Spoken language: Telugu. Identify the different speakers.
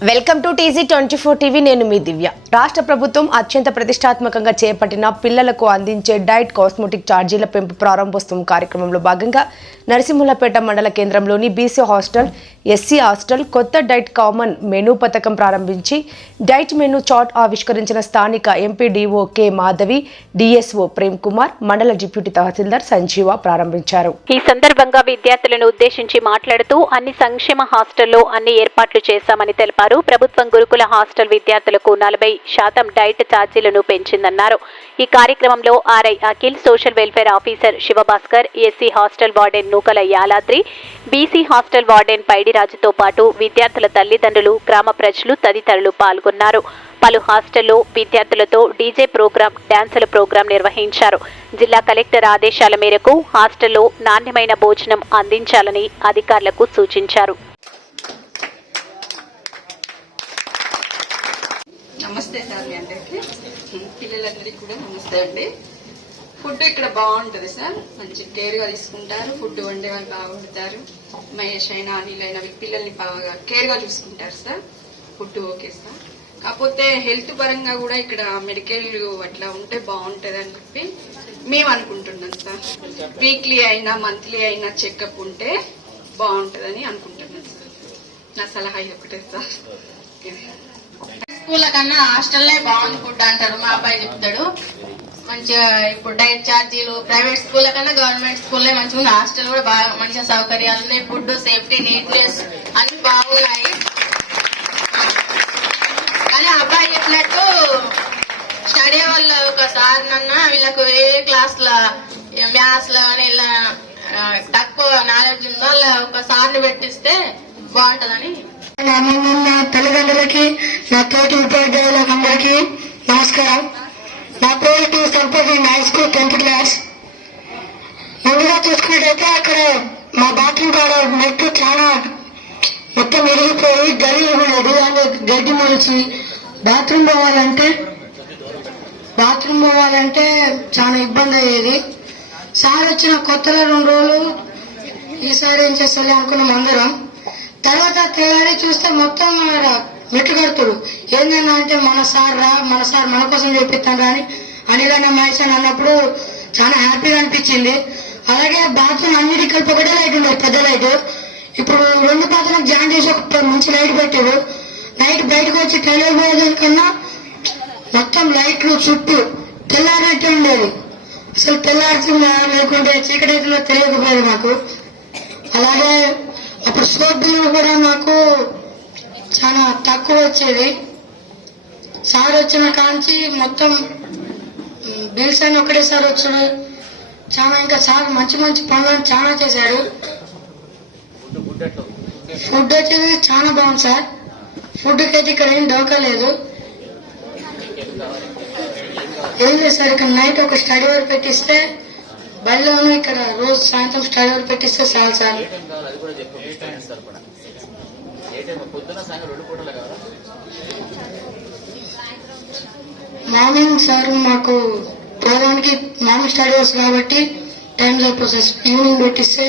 Speaker 1: Welcome to TG twenty four TV నేను మీ దివ్య. రాష్ట్ర ప్రభుత్వం అత్యంత ప్రతిష్టాత్మకంగా చేపట్టిన పిల్లలకు అందించే డైట్ కాస్మెటిక్ ఛార్జీల పెంపు ప్రారంభోత్సవం కార్యక్రమంలో భాగంగా నరసింహులపేట మండల కేంద్రంలోని బీసీ హాస్టల్ ఎస్సీ హాస్టల్ కొత్త డైట్ కామన్ మెనూ పథకం ప్రారంభించి డైట్ మెనూ చార్ట్ ఆవిష్కరించిన స్థానిక MPDO K Madhavi DSO Prem Kumar మండల డిప్యూటీ తహసీల్దార్ సంజీవ ప్రారంభించారు.
Speaker 2: ఈ సందర్భంగా విద్యార్థులను ఉద్దేశించి మాట్లాడుతూ అన్ని సంక్షేమ హాస్టల్లో అన్ని ఏర్పాట్లు చేశామని తెలిపారు. ప్రభుత్వం గురుకుల హాస్టల్ విద్యార్థులకు నలభై శాతం డైట్ ఛార్జీలను పెంచిందన్నారు. ఈ కార్యక్రమంలో RI Akhil social welfare officer Sivabhaskar SC hostel warden Nukala Yaladri BC hostel warden పైడిరాజుతో పాటు విద్యార్థుల తల్లిదండ్రులు గ్రామ ప్రజలు తదితరులు పాల్గొన్నారు. పలు హాస్టల్లో విద్యార్థులతో డీజే ప్రోగ్రాం డ్యాన్సుల ప్రోగ్రాం నిర్వహించారు. జిల్లా కలెక్టర్ ఆదేశాల మేరకు హాస్టల్లో నాణ్యమైన భోజనం అందించాలని అధికారులకు సూచించారు.
Speaker 3: నమస్తే సార్ మీ అందరికీ. పిల్లలందరికీ కూడా నమస్తే అండి. ఫుడ్ ఇక్కడ బాగుంటుంది సార్. మంచి కేర్గా తీసుకుంటారు. ఫుడ్ వండే వాళ్ళు బాగా వండుతారు. మహేష్ అయినా అనిల్ అయినా పిల్లల్ని బాగా కేర్గా చూసుకుంటారు సార్. Food okay sir. కాకపోతే హెల్త్ పరంగా కూడా ఇక్కడ మెడికల్ అట్లా ఉంటే బాగుంటుంది అని చెప్పి మేము అనుకుంటున్నాం సార్. వీక్లీ అయినా మంత్లీ అయినా చెకప్ ఉంటే బాగుంటుందని అనుకుంటున్నాం సార్. నా సలహా ఒకటే సార్. స్కూళ్ళ
Speaker 4: స్కూల్ కన్నా హాస్టల్లే బాగుంది ఫుడ్ అంటారు. మా అబ్బాయి చెప్తాడు. మంచిగా ఇప్పుడు డైట్ ఛార్జీలు ప్రైవేట్ స్కూల్ కన్నా గవర్నమెంట్ స్కూల్లో మంచిగా హాస్టల్ కూడా బాగా మంచిగా సౌకర్యాలు ఉన్నాయి. ఫుడ్ సేఫ్టీ నీట్నెస్ అన్ని బాగున్నాయి. కానీ అబ్బాయి చెప్పినట్టు స్టడీ వల్ల ఒక సార్ నన్న వీళ్ళకు ఏ క్లాస్లో మ్యాథ్స్లో కానీ ఇలా తక్కువ నాలెడ్జ్ ఉందో వాళ్ళ ఒక సార్ని పెట్టిస్తే బాగుంటదని.
Speaker 5: నా తల్లిదండ్రులకి నా తోటి ఉపాధ్యాయులకు అందరికీ నమస్కారం. స్కూల్ టెన్త్ క్లాస్ ముందుగా చూసుకున్నట్టయితే అక్కడ మా బాత్రూమ్ కాడ మెట్టు చాలా మొత్తం విరిగిపోయి గలీజ్ ఉండేది దాన్ని గడ్డి మొలిచి బాత్రూమ్ పోవాలంటే బాత్రూమ్ పోవాలంటే చాలా ఇబ్బంది అయ్యేది. సార్ వచ్చిన కొత్తలో రెండు రోజులు ఈసారి ఏం చేస్తాలే అనుకున్నాం అందరం. తర్వాత తెల్లారి చూస్తే మొత్తం మెట్టు కడుతుడు ఏందన్నా అంటే మన సార్ రా మన సార్ మన కోసం చూపిస్తాను అని అనిలన్న మహేష్ అని అన్నప్పుడు చాలా హ్యాపీగా అనిపించింది. అలాగే బాత్రూమ్ అన్నిటి కలిపి ఒకటే లైట్ ఉండేది పెద్ద లైట్. ఇప్పుడు రెండు బాత్రూమ్ జాయిన్ చేసి ఒక మంచి లైట్ పెట్టాడు. నైట్ బయటకు వచ్చి టైలర్ పోయేదానికన్నా మొత్తం లైట్లు చుట్టూ తెల్లారినట్టే ఉండేది. అసలు తెల్లారుతుందా లేకుంటే చీకటి అవుతుందో తెలియకపోయేది మాకు. అలాగే అప్పుడు సోప్ కూడా మాకు చాలా తక్కువ వచ్చేది సార్ వచ్చిన కాంచి మొత్తం మ్, బిల్స్ అని ఒకటేసారి వచ్చాడు. చాలా ఇంకా సార్ మంచి మంచి పనులను చాలా చేశాడు. ఫుడ్ వచ్చేది చాలా బాగుంది సార్. ఫుడ్కి అయితే ఇక్కడ ఏం డోకా లేదు. ఏం లేదు సార్ ఇక్కడ నైట్ ఒక స్టడీ వరకు పెట్టిస్తే బయలును ఇక్కడ రోజు సాయంత్రం స్టడీ వరకు పెట్టిస్తే చాలు సార్. మార్నింగ్ సార్ మాకు పోవడానికి మార్నింగ్ స్టడీ అవర్స్ కాబట్టి టైం సరిపోతుంది ఈవినింగ్ పెట్టిస్తే